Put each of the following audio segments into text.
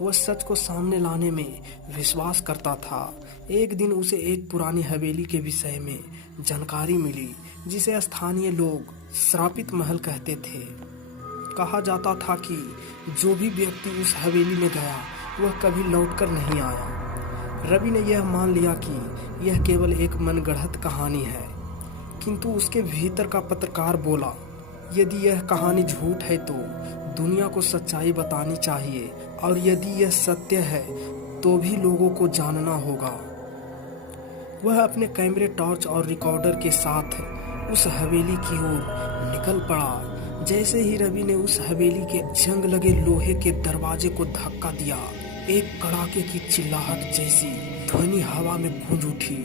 वह सच को सामने लाने में विश्वास करता था। एक दिन उसे एक पुरानी हवेली के विषय में जानकारी मिली, जिसे स्थानीय लोग श्रापित महल कहते थे। कहा जाता था कि जो भी व्यक्ति उस हवेली में गया वह कभी लौटकर नहीं आया। रवि ने यह मान लिया कि यह केवल एक मनगढ़ंत कहानी है, किंतु उसके भीतर का पत्रकार बोला, यदि यह कहानी झूठ है तो दुनिया को सच्चाई बतानी चाहिए, और यदि यह सत्य है तो भी लोगों को जानना होगा। वह अपने कैमरे, टॉर्च और रिकॉर्डर के साथ उस हवेली की ओर निकल पड़ा। जैसे ही रवि ने उस हवेली के जंग लगे लोहे के दरवाजे को धक्का दिया, एक कड़ाके की चिल्लाहट जैसी ध्वनि हवा में गूंज उठी।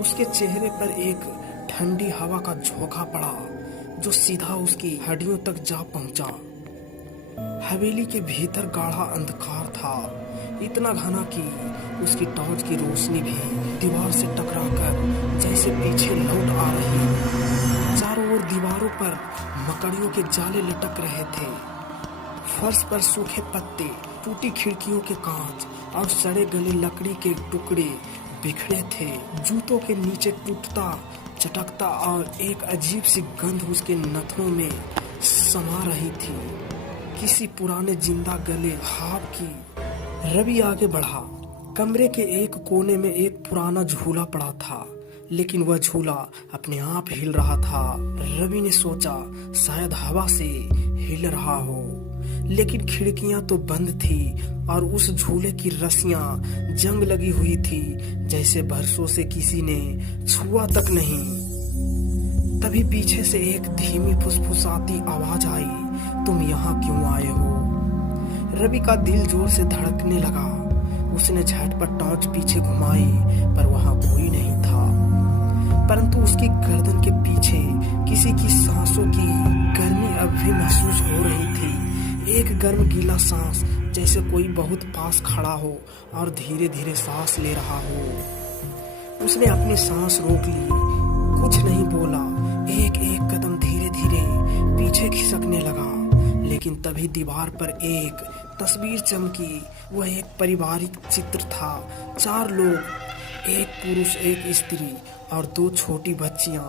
उसके चेहरे पर एक ठंडी हवा का झोंका पड़ा, जो सीधा उसकी हड्डियों तक जा पहुंचा। हवेली के भीतर गाढ़ा अंधकार था, इतना घना कि उसकी टॉर्च की रोशनी भी दीवार से टकराकर जैसे पीछे लौट आ रही। चारों ओर दीवारों पर मकड़ियों के जाले लटक रहे थे। फर्श पर सूखे पत्ते, टूटी खिड़कियों के कांच और सड़े गले लकड़ी के टुकड़े बिखरे थे। जूतों के नीचे टूटता, चटकता और एक अजीब सी गंध उसके नथनों में समा रही थी, किसी पुराने जिंदा गले हाथ की। रवि आगे बढ़ा। कमरे के एक कोने में एक पुराना झूला पड़ा था, लेकिन वह झूला अपने आप हिल रहा था। रवि ने सोचा शायद हवा से हिल रहा हो, लेकिन खिड़कियां तो बंद थी और उस झूले की रस्सियां जंग लगी हुई थी, जैसे बरसों से किसी ने छुआ तक नहीं। तभी पीछे से एक धीमी फुसफुसाती आवाज आई, तुम यहाँ क्यों आए हो? रवि का दिल जोर से धड़कने लगा। उसने झटपट टॉर्च पीछे घुमाई, पर वहां कोई नहीं था। परंतु उसकी गर्दन के पीछे किसी की सांसों की गर्मी अब भी महसूस हो रही थी। एक गर्म गीला सांस, जैसे कोई बहुत पास खड़ा हो और धीरे धीरे सांस ले रहा हो। उसने अपनी सांस रोक ली, कुछ नहीं बोला। एक एक कदम धीरे धीरे पीछे खिसकने लगा, लेकिन तभी दीवार पर एक तस्वीर चमकी। वह एक पारिवारिक चित्र था। 4 लोग, एक पुरुष, एक स्त्री और 2 छोटी बच्चियां,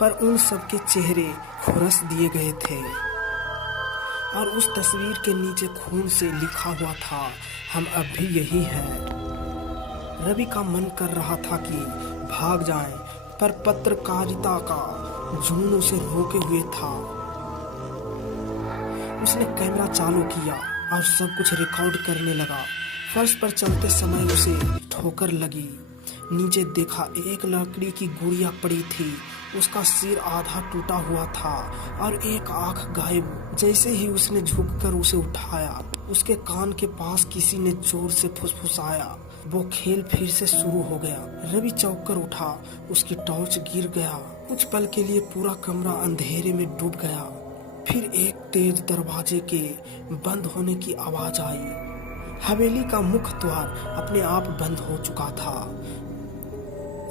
पर उन सबके चेहरे खुरस दिए गए थे और उस तस्वीर के नीचे खून से लिखा हुआ था, हम अब भी यही हैं। रवि का मन कर रहा था कि भाग जाए, पर पत्रकारिता का जुनून उसे रोके हुए था। उसने कैमरा चालू किया और सब कुछ रिकॉर्ड करने लगा। फर्श पर चलते समय उसे ठोकर लगी। नीचे देखा, एक लकड़ी की गुड़िया पड़ी थी। उसका सिर आधा टूटा हुआ था और एक आंख गायब। जैसे ही उसने झुककर उसे उठाया, उसके कान के पास किसी ने जोर से फुसफुसाया। वो खेल फिर से शुरू हो गया। रवि चौंक कर उठा, उसकी टॉर्च गिर गया। कुछ पल के लिए पूरा कमरा अंधेरे में डूब गया। फिर एक तेज दरवाजे के बंद होने की आवाज आई। हवेली का मुख्य द्वार अपने आप बंद हो चुका था।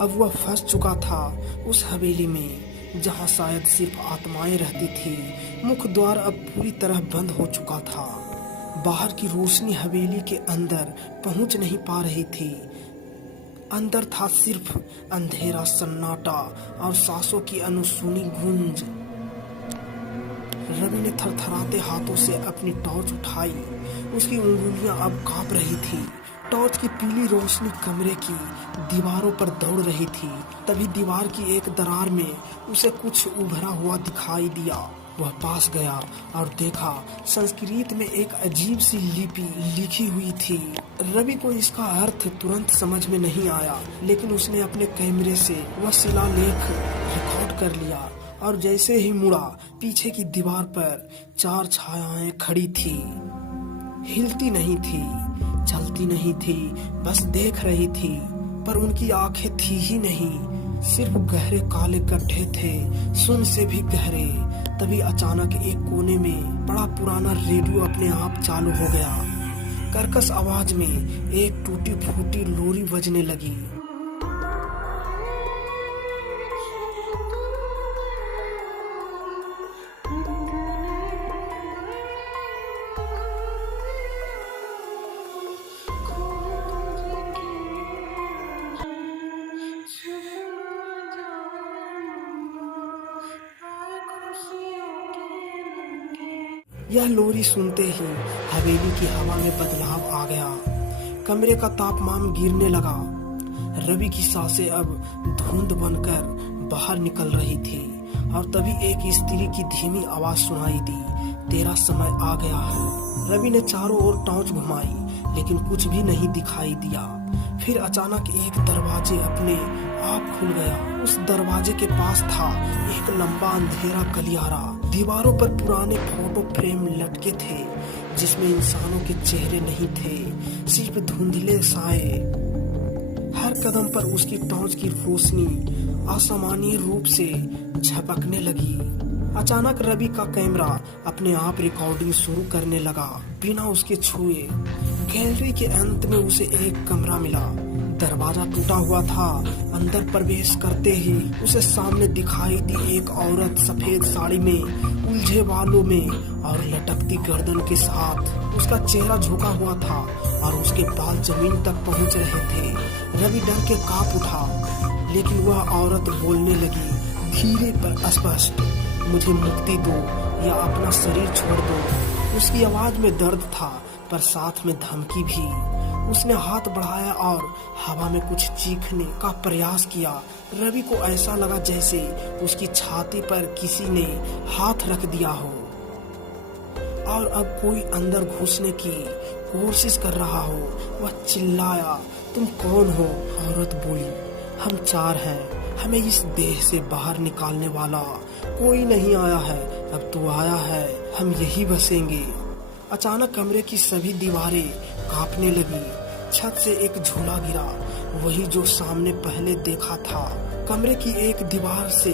अब वह फंस चुका था उस हवेली में जहां शायद सिर्फ आत्माएं रहती थी। मुख्य द्वार अब पूरी तरह बंद हो चुका था। बाहर की रोशनी हवेली के अंदर पहुंच नहीं पा रही थी। अंदर था सिर्फ अंधेरा, सन्नाटा और सांसों की अनसुनी गूंज। रवि ने थरथराते हाथों से अपनी टॉर्च उठाई। उसकी उंगलियां अब कांप रही थी। टॉर्च की पीली रोशनी कमरे की दीवारों पर दौड़ रही थी। तभी दीवार की एक दरार में उसे कुछ उभरा हुआ दिखाई दिया। वह पास गया और देखा, संस्कृत में एक अजीब सी लिपि लिखी हुई थी। रवि को इसका अर्थ तुरंत समझ में नहीं आया, लेकिन उसने अपने कैमरे से वह शिलालेख रिकॉर्ड कर लिया और जैसे ही मुड़ा, पीछे की दीवार पर 4 छायाएं खड़ी थी। हिलती नहीं थी, चलती नहीं थी, बस देख रही थी। पर उनकी आंखें थी ही नहीं, सिर्फ गहरे काले गड्ढे थे, सुन से भी गहरे। तभी अचानक एक कोने में बड़ा पुराना रेडियो अपने आप चालू हो गया। कर्कश आवाज में एक टूटी फूटी लोरी बजने लगी। यह लोरी सुनते ही हवेली की हवा में बदलाव आ गया। कमरे का तापमान गिरने लगा। रवि की सांसें अब धुंध बनकर बाहर निकल रही थी और तभी एक स्त्री की धीमी आवाज सुनाई दी, तेरा समय आ गया है। रवि ने चारों ओर टॉर्च घुमाई लेकिन कुछ भी नहीं दिखाई दिया। फिर अचानक एक दरवाजे अपने आप खुल गया। उस दरवाजे के पास था एक लंबा अंधेरा गलियारा। दीवारों पर पुराने फोटो फ्रेम लटके थे जिसमें इंसानों के चेहरे नहीं थे, सिर्फ धुंधले साए। हर कदम पर उसकी टॉर्च की रोशनी असामान्य रूप से झपकने लगी। अचानक रवि का कैमरा अपने आप रिकॉर्डिंग शुरू करने लगा बिना उसके छुए। गैलरी के अंत में उसे एक कमरा मिला। दरवाजा टूटा हुआ था। अंदर प्रवेश करते ही उसे सामने दिखाई दी एक औरत सफेद साड़ी में, उलझे बालों में और लटकती गर्दन के साथ। उसका चेहरा झुका हुआ था और उसके बाल जमीन तक पहुंच रहे थे। रवि डर के कांप उठा लेकिन वह औरत बोलने लगी धीरे पर स्पष्ट, मुझे मुक्ति दो या अपना शरीर छोड़ दो। उसकी आवाज में दर्द था पर साथ में धमकी भी। उसने हाथ बढ़ाया और हवा में कुछ चीखने का प्रयास किया। रवि को ऐसा लगा जैसे उसकी छाती पर किसी ने हाथ रख दिया हो और अब कोई अंदर घुसने की कोशिश कर रहा हो। वह चिल्लाया, तुम कौन हो? औरत बोली, हम 4 हैं। हमें इस देह से बाहर निकालने वाला कोई नहीं आया है। अब तू आया है, हम यही बसेंगे। अचानक कमरे की सभी दीवारें कांपने लगी। छत से एक झूला गिरा, वही जो सामने पहले देखा था। कमरे की एक दीवार से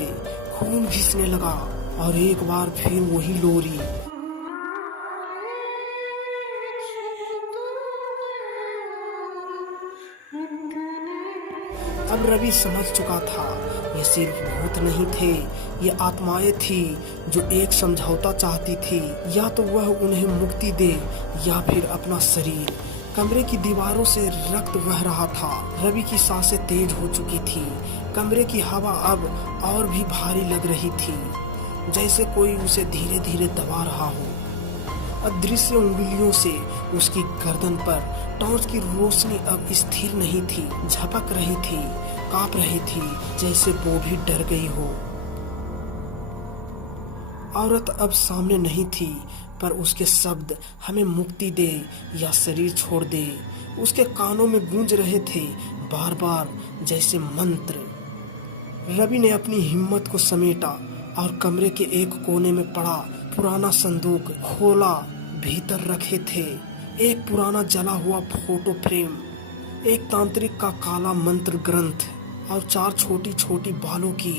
खून घिसने लगा और एक बार फिर वही लोरी। अब रवि समझ चुका था ये सिर्फ भूत नहीं थे, ये आत्माएं थी जो एक समझौता चाहती थी, या तो वह उन्हें मुक्ति दे या फिर अपना शरीर। कमरे की दीवारों से रक्त बह रहा था। रवि की सांसें तेज हो चुकी थी। कमरे की हवा अब और भी भारी लग रही थी, जैसे कोई उसे धीरे धीरे दबा रहा हो। अदृश्य उंगलियों से उसकी गर्दन पर टॉर्च की रोशनी अब स्थिर नहीं थी, झपक रही थी, कांप रही थी, जैसे वो भी डर गई हो। औरत अब सामने नहीं थी पर उसके शब्द, हमें मुक्ति दे या शरीर छोड़ दे, उसके कानों में गूंज रहे थे बार बार जैसे मंत्र। रवि ने अपनी हिम्मत को समेटा और कमरे के एक कोने में पड़ा पुराना संदूक खोला। भीतर रखे थे एक पुराना जला हुआ फोटो फ्रेम, एक तांत्रिक का काला मंत्र ग्रंथ और 4 छोटी छोटी बालों की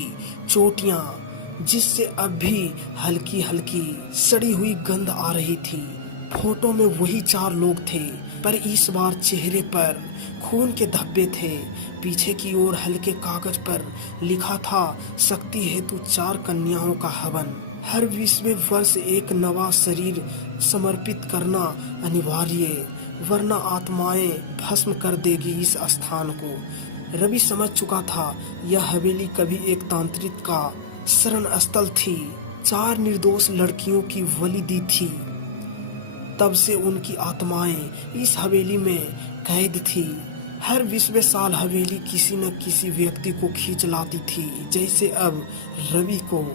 चोटियां, जिससे अब भी हल्की हल्की सड़ी हुई गंध आ रही थी। फोटो में वही 4 लोग थे पर इस बार चेहरे पर खून के धब्बे थे। पीछे की ओर हल्के कागज पर लिखा था, शक्ति हेतु 4 कन्याओं का हवन। हर 20वें वर्ष एक नवा शरीर समर्पित करना अनिवार्य, वरना आत्माएं भस्म कर देगी इस स्थान को। रवि समझ चुका था यह हवेली कभी एक तांत्रिक का शरण स्थल थी। 4 निर्दोष लड़कियों की बलि दी थी। तब से उनकी आत्माएं इस हवेली में कैद थी। हर 20वें साल हवेली किसी न किसी व्यक्ति को खींच लाती थी, जैसे अब रवि को।